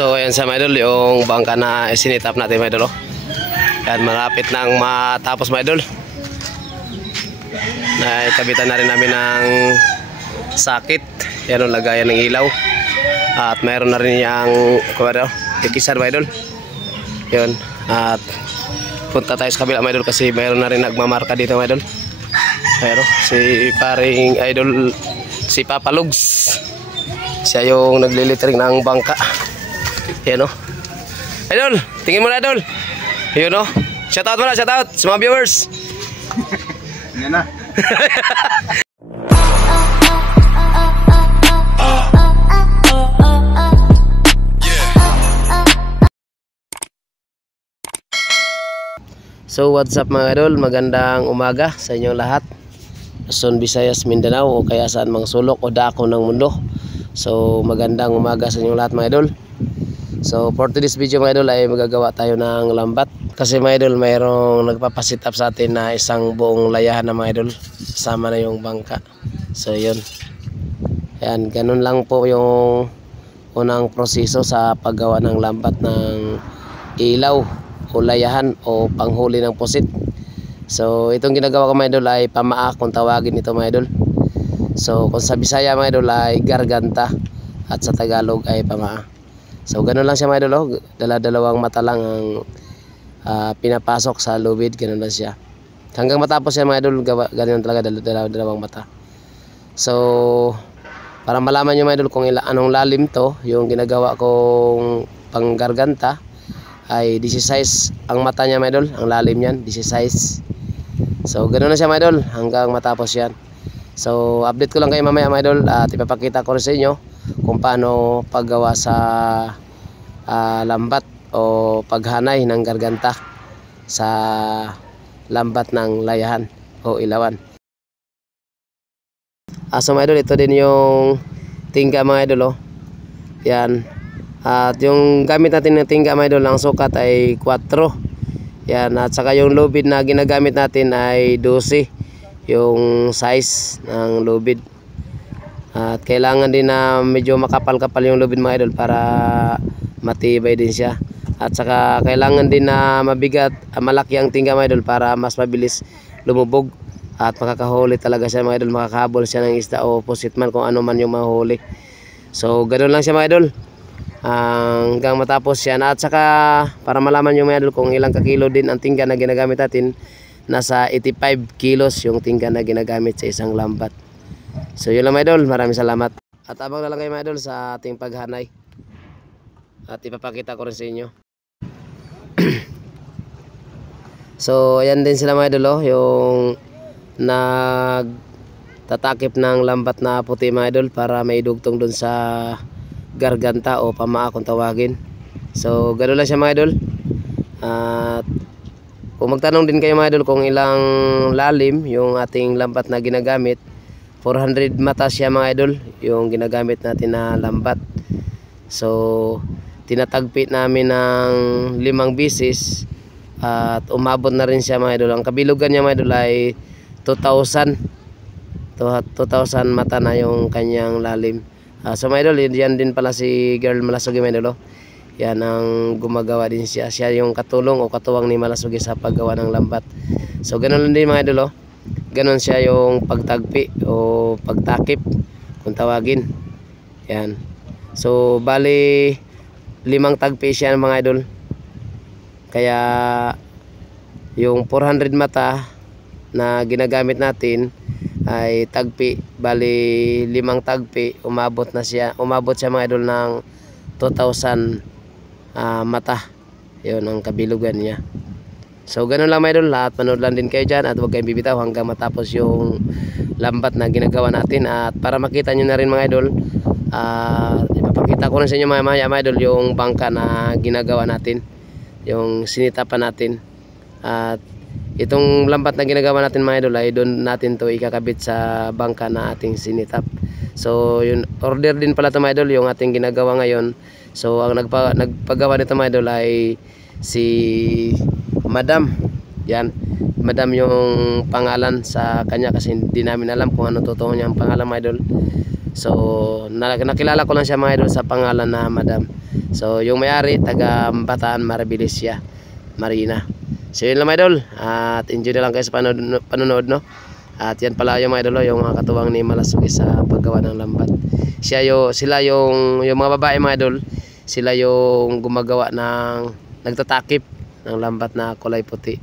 So ayan sa mga idol, yung bangka na sinitap natin mga idol. Yan, malapit nang matapos mga idol. Naikabitan na rin namin ng sakit. Yan ang lagayan ng ilaw. At mayroon na rin yung tikisan mga idol. Yun. At punta tayo sa kabila mga idol kasi mayroon na rin nagmamarka dito mga idol. Pero si paring idol, si Papa Lugs, siya yung naglilitering ng bangka. Yan o. Idol, tingin mo na idol. Yun o. Shoutout mo na, shoutout sa mga viewers. Yan na. So what's up mga idol, magandang umaga sa inyong lahat. Luzon, Visayas, Mindanao o kaya saan mga sulok o dako ng mundo. So magandang umaga sa inyong lahat mga idol. So for today's video mga idol ay magagawa tayo ng lambat. Kasi mga idol mayroong nagpapasit up sa atin na isang buong layahan na mga idol. Sama na yung bangka. So yun. Ayan, ganun lang po yung unang proseso sa paggawa ng lambat ng ilaw o layahan o panghuli ng pusit. So itong ginagawa ko mga idol ay pamaa kung tawagin ito mga idol. So kung sa Bisaya mga idol ay garganta at sa Tagalog ay pamaa. So ganun lang siya mga idol, oh. Dala-dalawang mata lang ang pinapasok sa lubid, ganun lang siya. Hanggang matapos yan mga idol, ganun talaga, dalawang mata. So para malaman nyo mga idol kung anong lalim to, yung ginagawa kong panggarganta ay 16 ang mata niya mga idol, ang lalim niyan 16. So ganoon na siya mga idol hanggang matapos yan. So update ko lang kayo mamaya mga idol at ipapakita ko rin sa inyo kung paano paggawa sa lambat o paghanay ng garganta sa lambat ng layahan o ilawan. So mga idol, ito din yung tingga mga idol, oh. Yan. At yung gamit natin ng tingga mga idol, ang sukat ay 4. Yan. At saka yung lubid na ginagamit natin ay 12 yung size ng lubid. At kailangan din na medyo makapal-kapal yung lubid mga idol para matibay din siya. At saka kailangan din na mabigat, malaki ang tingga mga idol para mas mabilis lumubog. At makakahuli talaga siya mga idol, makakahabol siya ng isda o pusit man kung ano man yung mahuli. So ganoon lang siya mga idol hanggang matapos yan. At saka para malaman nyo mga idol kung ilang kakilo din ang tingga na ginagamit natin, nasa 85 kilos yung tingga na ginagamit sa isang lambat. So yun lang mga idol, maraming salamat. At abang na lang kayo mga idol sa ating paghanay. At ipapakita ko rin sa inyo. So ayan din sila mga idol, oh, yung nagtatakip ng lambat na puti mga idol para may dugtong dun sa garganta o pamaa kung tawagin. So ganoon lang siya mga idol. At kung magtanong din kayo mga idol kung ilang lalim yung ating lambat na ginagamit, 400 mata siya mga idol yung ginagamit natin na lambat. So tinatagpit namin ng 5 bisis at umabot na rin siya mga idol. Ang kabilugan niya mga idol ay 2,000 mata na yung kanyang lalim. So mga idol, yan din pala si Girl Malasugi mga idol, oh. Yan ang gumagawa din siya. Siya yung katulong o katuwang ni Malasugi sa paggawa ng lambat. So ganun lang din mga idol, oh. Ganun siya yung pagtagpi o pagtakip kung tawagin. Yan. So bali 5 tagpi siya mga idol. Kaya yung 400 mata na ginagamit natin ay tagpi, bali 5 tagpi, umabot siya mga idol ng 2,000 mata. Yun ang kabilugan niya. So ganun lang mga idol, at manood lang din kayo dyan at huwag kayong bibitaw hanggang matapos yung lambat na ginagawa natin. At para makita nyo na rin mga idol, ipapakita ko rin sa inyo mga idol yung bangka na ginagawa natin, yung sinitapan natin. At itong lambat na ginagawa natin mga idol ay doon natin to ikakabit sa bangka na ating sinitap. So yun, order din pala ito mga idol yung ating ginagawa ngayon. So ang nagpagawa nito mga idol ay si Madam. Yan, Madam yung pangalan sa kanya kasi hindi namin alam kung ano totoo niyang pangalan mga idol. So nakilala ko lang siya mga idol sa pangalan na Madam. So yung may-ari taga Bataan Maribilis siya, Marina. So yun lang mga idol, at enjoy na lang kayo sa panonood, no. At yan pala yung mga idol, yung mga katuwang ni Malasugi sa paggawa ng lambat. Sila yung mga babae mga idol, sila yung gumagawa ng nagtatakip ng lambat na kulay puti.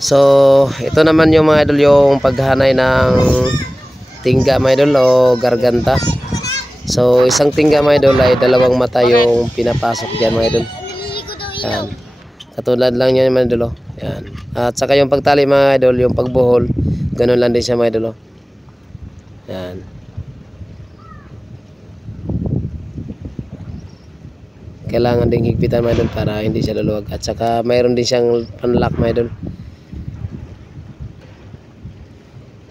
So ito naman yung mga idol, yung paghanay ng tingga mga idol o garganta. So isang tingga mga idol ay dalawang mata yung pinapasok dyan mga idol. Yan. Katulad lang yan mga idol. Yan. At saka yung pagtali mga idol, yung pagbuhol, ganun lang din siya mga idol. Yan. Kailangan ding higpitan mga idol para hindi siya luluwag. At saka mayroon din siyang panlock mga idol.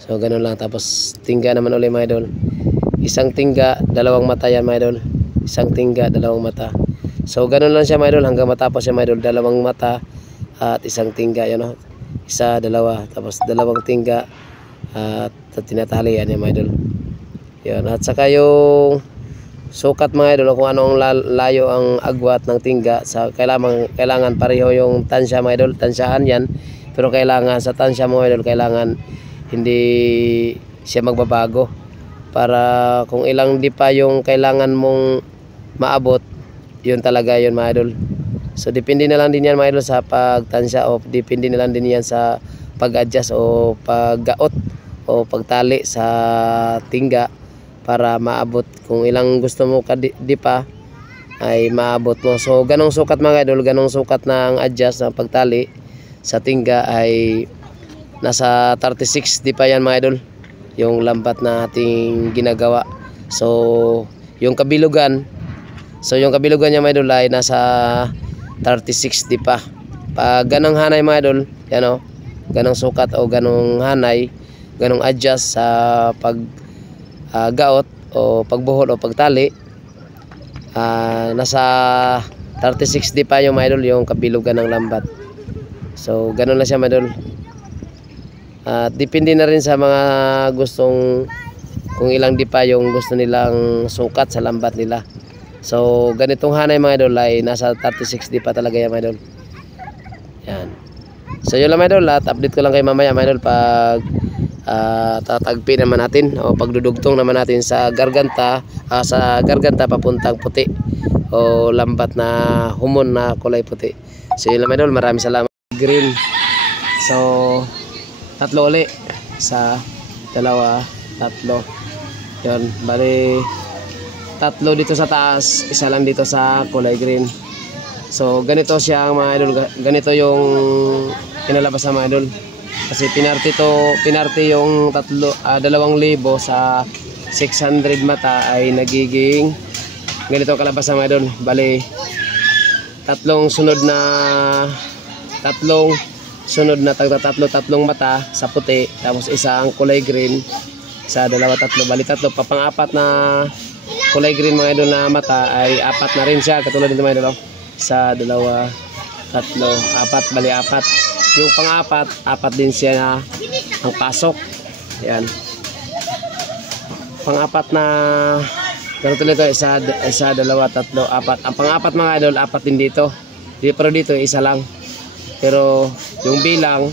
So ganun lang. Tapos tingga naman ulit mga idol. Isang tingga, dalawang mata yan mga idol. Isang tingga, dalawang mata. So ganun lang siya mga idol hanggang matapos siya mga idol. Dalawang mata at isang tingga yan, no? Isa, dalawa, tapos dalawang tingga at tinatali yan mga idol. Yan. At saka yung sukat mga idol, kung anong layo ang agwat ng tingga, sa kailangan pareho yung tansya mga idol. Tansyahan yan, pero kailangan sa tansya mga idol, kailangan hindi siya magbabago, para kung ilang dipa yung kailangan mong maabot, yun talaga yun mga idol. So depende na lang din yan mga idol sa pagtansya, o depende na lang din yan sa pag-adjust o paggaot o pagtali sa tingga para maabot kung ilang gusto mo dipa ay maabot mo. So ganong sukat mga idol, ganong sukat ng adjust ng pagtali sa tingga ay nasa 36 dipa yan mga idol, yung lambat na ating ginagawa. So yung kabilugan niya mga idol ay nasa 36 dipa. Pag ganong hanay mga idol, yan o, ganong sukat o ganong hanay, ganong adjust sa pag gaot o pagbuhol o pagtali, nasa 36 dipa yung mga idol, yung kabilugan ng lambat. So ganon na siya mga idol. At depende na rin sa mga gustong, kung ilang dipa yung gusto nilang sukat sa lambat nila. So ganitong hanay mga idol ay nasa 36 dipa talaga yan mga idol. Yan. So yun lang mga idol, at update ko lang kayo mamaya mga idol pag tatagpi naman natin o pagdudugtong naman natin sa garganta papuntang puti o lambat na humon na kulay puti. So yun lang mga idol, maraming salamat. Green. So tatlo ulit, isa, dalawa, tatlo. Yun, bali tatlo dito sa taas, isa lang dito sa kulay green. So ganito siya mga idol, ganito yung pinalabas sa mga idol. Kasi pinarte yung 2,000 sa 600 mata ay nagiging ganito kalabas sa mga idol. Bali tatlong sunod na tatlong mata sa puti, tapos isang kulay green, sa dalawa, tatlo, bali tatlo. Pang-apat na kulay green mga idol na mata ay apat na rin siya, katulad nito mga idol. Sa dalawa, tatlo, apat, bali apat. Yung pang-apat, apat din siya na ang pasok. Yan. Pang-apat na ganito nito, isa, dalawa, tatlo, apat. Ang pang-apat mga idol, apat din dito. Pero dito isa lang. Pero yung bilang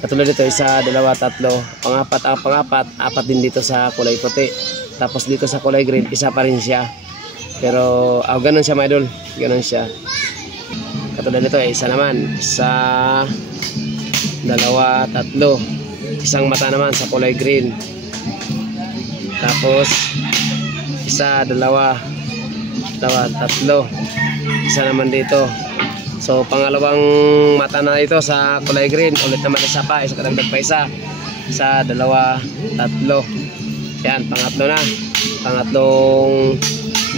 katulad dito, isa, dalawa, tatlo, pang-apat, ang pang-apat, apat din dito sa kulay puti. Tapos dito sa kulay green, isa pa rin siya. Pero ganun siya mga idol, ganun siya. Katulad nito, isa naman, isa, dalawa, tatlo, isang mata naman sa kulay green. Tapos isa, dalawa, tatlo, isa naman dito. So pangalawang mata na ito sa kulay green, ulit naman isa pa, isa kadagdag pa isa, dalawa, tatlo. Yan, pangatlo na, pangatlong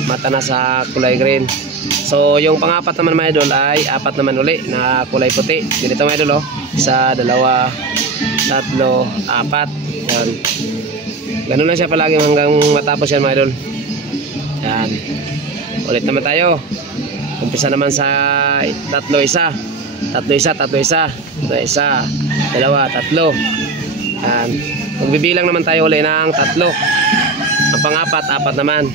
mata na sa kulay green. So yung pangapat naman mga idol ay apat naman uli na kulay puti. Ganito mga idol, oh, isa, dalawa, tatlo, apat. Yan, ganun lang siya palagi hanggang matapos yan mga idol. Yan, ulit naman tayo. Umpisa naman sa tatlo, isa, dalawa, tatlo, Yan. Magbibilang naman tayo ulit ng 3. Ang pang-apat, 4 naman.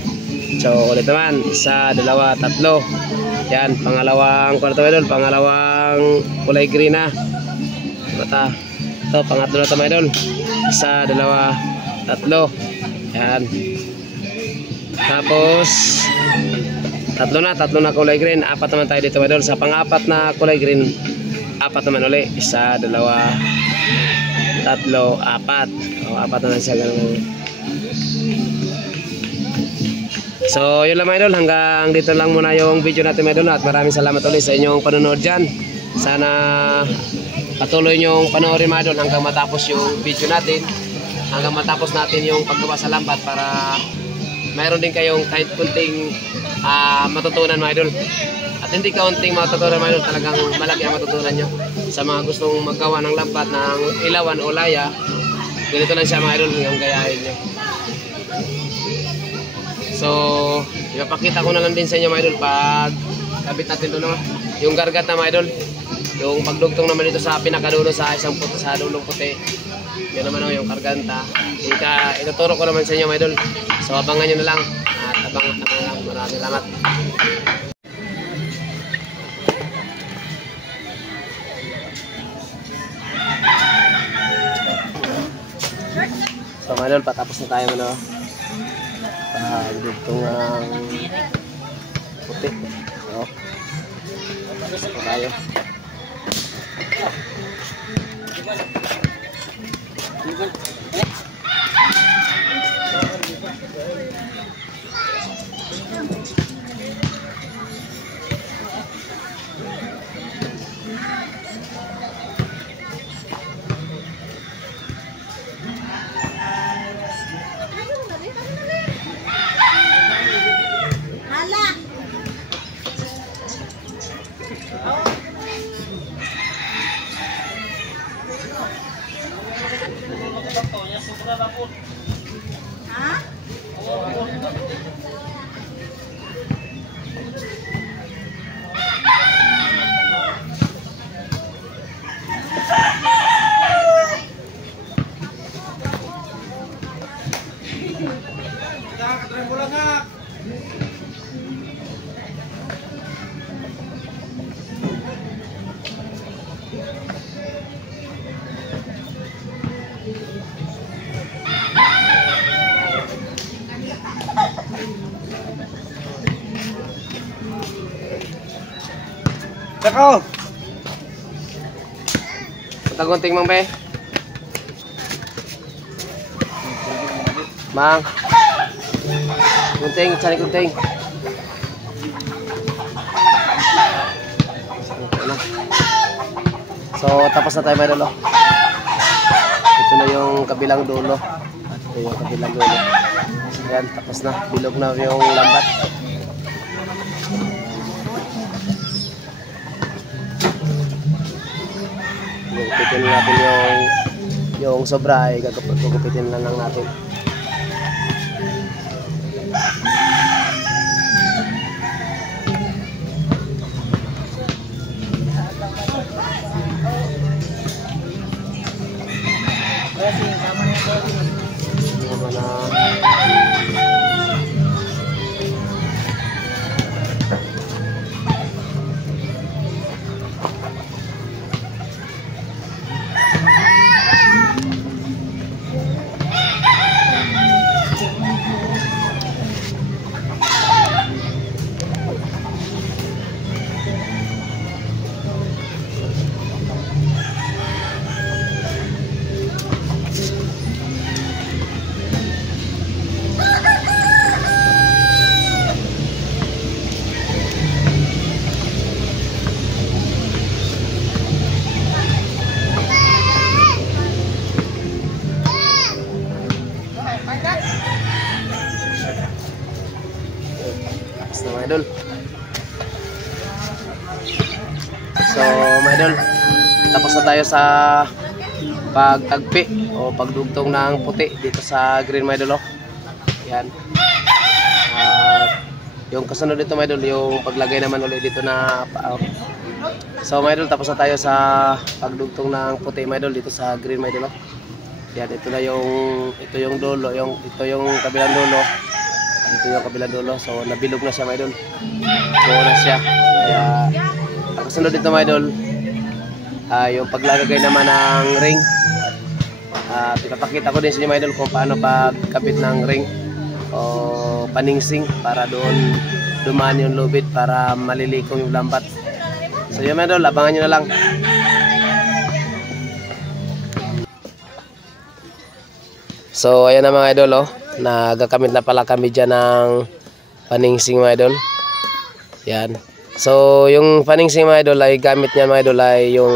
So ulit naman, 1, 2, 3. Yan, pangalawang pangalawang kulay green na mata. Ito, pangatlo na ito mga idol. 1, 2, 3. Yan. Tapos 3 na kulay green. 4 naman tayo dito mga idol. Sa pang-apat na kulay green, 4 naman ulit. 1, 2, 3, 4. O, 4 naman siya, ganun. So yun lang mga idol, hanggang dito lang muna yung video natin mga idol, at maraming salamat ulit sa inyong panonood dyan. Sana patuloy nyong panoorin mga idol hanggang matapos yung video natin, hanggang matapos natin yung paggawa sa lambat, para mayroon din kayong kahit kunting matutunan mga idol. At hindi kaunting matutunan mga idol, talagang malaki ang matutunan nyo. Sa mga gustong maggawa ng lambat ng ilawan o laya, ganito lang siya mga idol, yung gayahin nyo. So, ipapakita ko na lang din sa inyo mga idol pag kabit natin doon, yung gargat na mga idol, yung pagdugtong naman dito sa pinakadulo sa isang puti, sa dulong puti. Yan naman yung karganta. Ituturo ko naman sa inyo mga idol. So, abangan nyo na lang. At abangan lang. Maraming salamat. So, mga idol, patapos na tayo muna. Pagdugtong ng puti. So, tapos na tayo. Tako! Tagunting mang be. Mang. Gunting, cari gunting. So, tapos na tayo mga idol. Ito na yung kabilang dulo. Ito yung kabilang dulo. Yan, tapos na. Bilog na yung lambat. Gugupitin natin yung sobra ay gugupitin lang natin. Idol. So, mga idol, tapos na tayo sa pagtagpi o pagdugtong ng puti dito sa green mga idol. Yan. Yung kasunod dito mga idol, yung paglagay naman ulit dito na so mga idol, tapos na tayo sa pagdugtong ng puti mga idol dito sa green mga idol. Yan, ito yung dulo, ito yung kabilang dulo. Ito yung kabilang dulo. So nabilog na siya mga idol. Buo na siya. Kaya ang kasunod dito mga idol, yung paglagay naman ng ring. Pinapakita ko din sa inyo mga idol kung paano pagkabit ng ring o paningsing para doon dumaan yung lubid para malilikom yung lambat. So yun mga idol, abangan nyo na lang. So ayan na mga idol, oh. Nagakamit na pala kami dyan ng paningsing mga idol. Yan. So yung paningsing mga idol ay gamit niya mga idol ay yung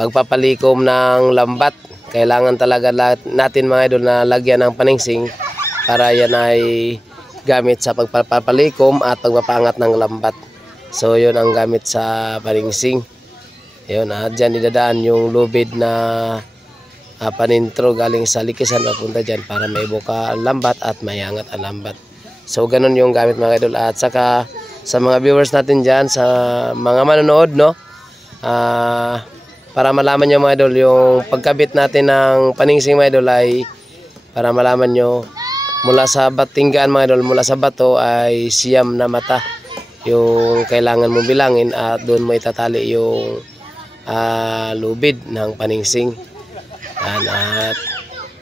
pagpapalikom ng lambat. Kailangan talaga natin mga idol na lagyan ng paningsing para yan ay gamit sa pagpapalikom at pagpapangat ng lambat. So yun ang gamit sa paningsing. Yun, dyan idadaan yung lubid na panintro galing sa likisan papunta dyan para maibuka ang lambat at mayangat ang lambat. So ganun yung gamit mga idol. At saka sa mga viewers natin dyan, sa mga manonood, no, para malaman nyo mga idol yung pagkabit natin ng paningsing mga idol ay para malaman nyo mula sa batinggaan mga idol, mula sa bato ay siyam na mata yung kailangan mo bilangin at doon mo itatali yung lubid ng paningsing. At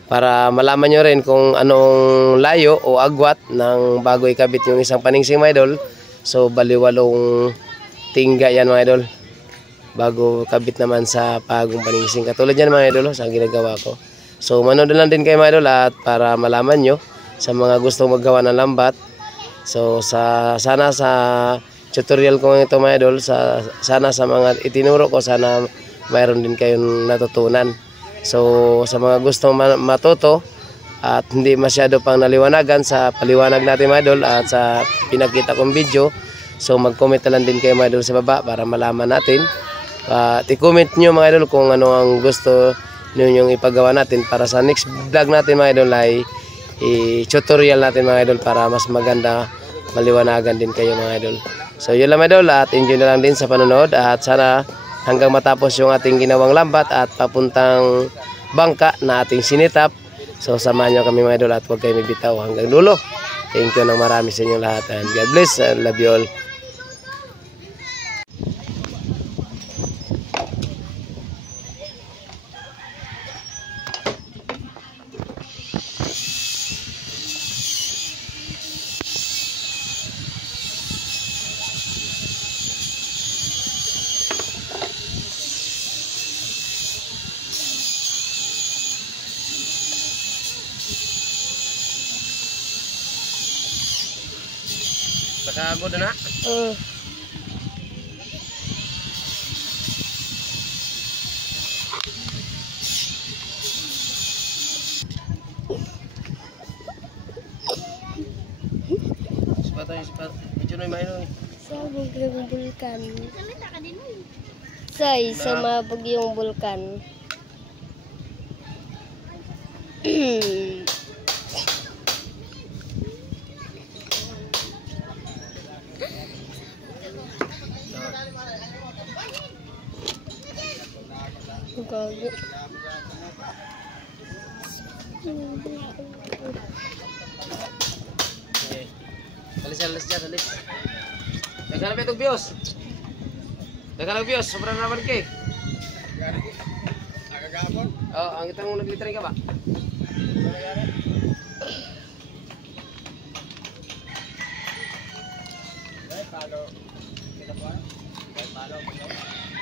para malaman nyo rin kung anong layo o agwat ng bago ikabit yung isang paningsing mga idol, so baliwalong tingga yan mga idol bago kabit naman sa pagong paningsing. Katulad yan mga idol sa ginagawa ko. So manood lang din kayo mga idol at para malaman nyo sa mga gustong maggawa ng lambat. So sana sa tutorial ko ito mga idol, sana sa mga itinuro ko, sana mayroon din kayong natutunan. So sa mga gustong matuto at hindi masyado pang naliwanagan sa paliwanag natin mga idol at sa pinakita kong video, so mag-comment na lang din kayo mga idol sa baba para malaman natin. At i-comment nyo mga idol kung ano ang gusto nyo ipagawa natin para sa next vlog natin mga idol ay i-tutorial natin mga idol para mas maganda, maliwanagan din kayo mga idol. So yun lang mga idol at enjoy na lang din sa panonood at sana hanggang matapos yung ating ginawang lambat at papuntang bangka na ating sinitap. So samahan nyo kami mga idol at huwag kayo mabitaw hanggang dulo. Thank you ng marami sa inyo lahat and God bless and love you all. Nakago na na? Sepat. Ito na yung mahinog. Sa bagong bulkan. Sa mabag yung bulkan. Gago. Alis dyan, alis. Naghanap itong bios. Sobrang naman kay. Nakagapon? Oo, ang itang naglitray ka ba?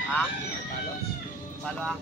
Ha? Palo ah.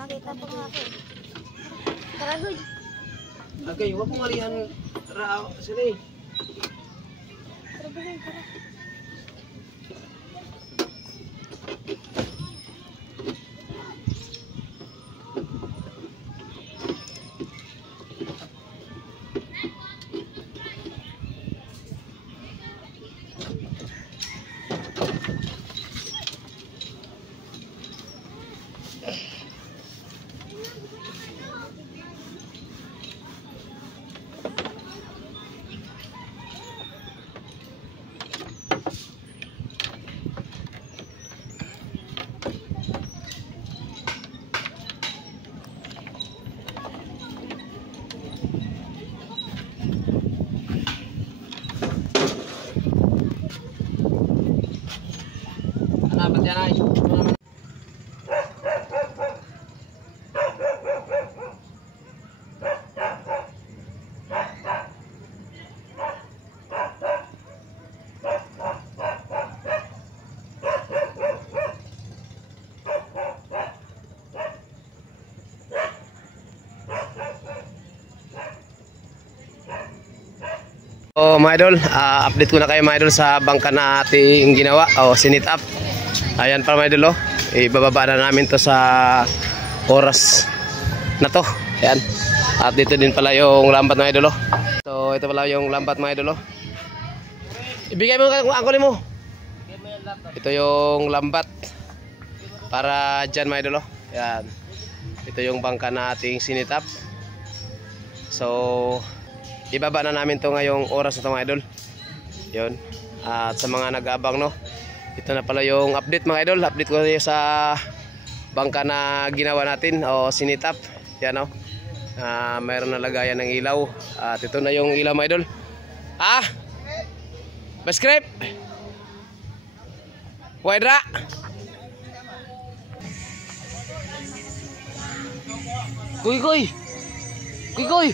Nakita pa nga ako. Tara, Hoy. Okay, huwag mong alihan rao sila eh. Tara, Hoy, tara. Dapat yan ay. Oh, mga idol, update ko na kayo mga idol sa bangka na ating ginawa o sinit up. Ayan pa mga idol, ibababa na namin to sa oras na to. Ayan. At dito din pala yung lambat mga idol. So ito pala yung lambat mga idol. Ibigay mo ang angkulin mo. Ito yung lambat para dyan mga idol. Ayan. Ito yung bangka na ating sinit up. So ibaba na namin to ngayong oras na to mga idol. Yun. At sa mga nag-aabang no, ito na pala yung update mga idol. Update ko kayo sa bangka na ginawa natin o sinitap. Yan o. Mayroon na lagayan ng ilaw. At ito na yung ilaw mga idol. Bascript Wadra. Kuy kuy. Kuy kuy.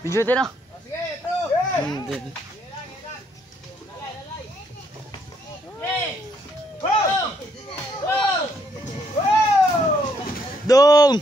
Video din ah. Sige, bro. Dong.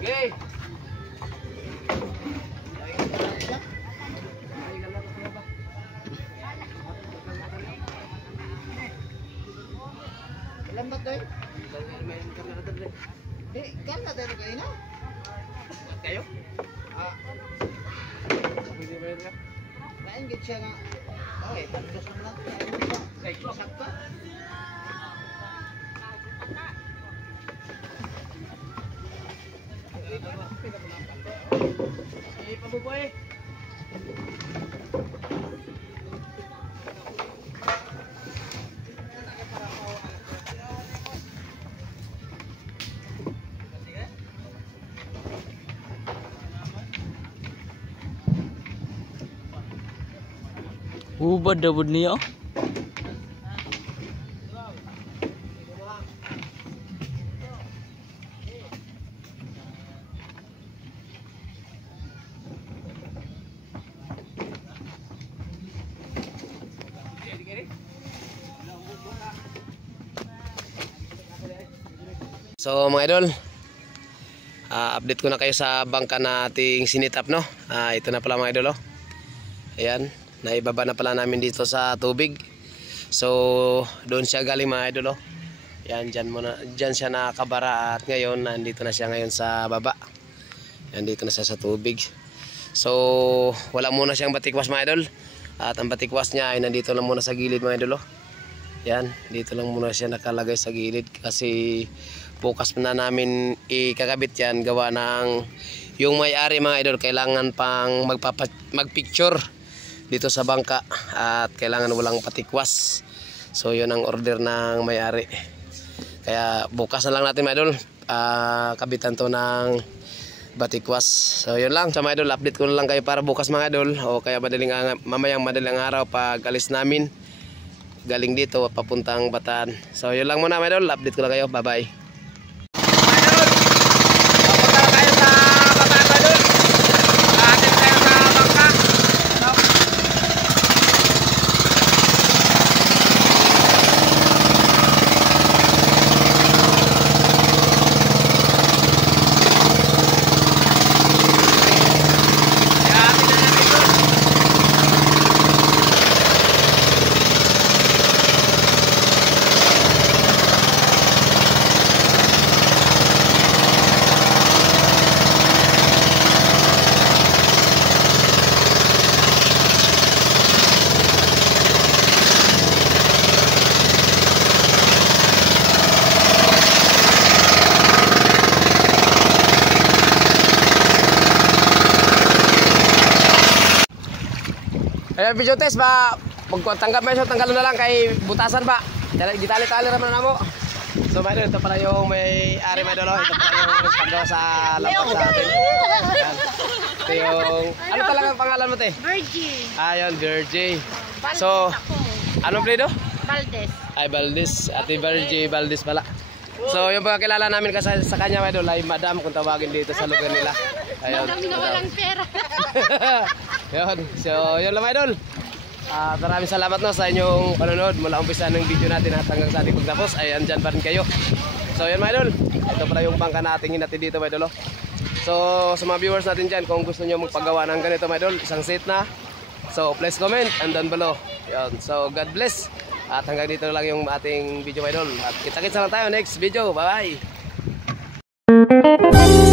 Okay. Lambat doy. Ganda tayo kayo na. Kayo? Nainggit siya nga. Okay, tapos mo lang. Sakto. Ubad dabod niya. So mga idol, update ko na kayo sa bangka na ating sinitap, no? Ito na pala mga idol, oh. Ayan, naibaba na pala namin dito sa tubig. So doon siya galing mga idol, oh. Yan, dyan siya nakabara at ngayon nandito na siya ngayon sa baba. Yan, dito na siya sa tubig. So wala muna siyang batikwas mga idol. At ang batikwas niya ay nandito lang muna sa gilid mga idol, oh. Yan, dito lang muna siya nakalagay sa gilid kasi bukas na namin ikakabit yan, gawa ng yung may-ari mga idol kailangan pang magpicture dito sa bangka at kailangan walang patikwas. So yun ang order ng may-ari, kaya bukas na lang natin mga idol kabitan to ng batikwas. So yun lang sa mga idol, update ko na lang kayo para bukas mga idol, o kaya mamayang madaling araw pag alis namin galing dito papuntang Bataan. So yun lang muna mga idol, update ko lang kayo, bye bye. Ayan, video test ba? Pagtanggap mo siya, tanggalon na lang kay butasan ba? Gitali-tali naman na mo. So may ito pala yung may-ari mga idol. Ito pala yung nagpagawa sa lampas sa atin. Ayan. Ito yung, ano talagang pangalan mo te? Virgin. Ayan, Virgin. So, anong play do? Valdez. Ay, Valdez. Ate Virgin Valdez pala. So yung pagkakilala namin kasi sa kanya mga idol ay madam kung tawagin dito sa lugar nila. Ayun. Madam na walang pera. Yun. So yun lang mga idol. Maraming salamat no sa inyong panonood mula umpisa ng video natin at hanggang sa ating pagtapos ay andyan pa rin kayo. So yun mga idol, ito pala yung bangka natin hinati dito mga idol, oh. So sa mga viewers natin dyan, kung gusto nyo magpagawa ng ganito mga idol, isang set na, so please comment and down below. Yun. So God bless. At hanggang dito lang yung ating video mga idol. At kita-kits lang tayo next video. Bye bye.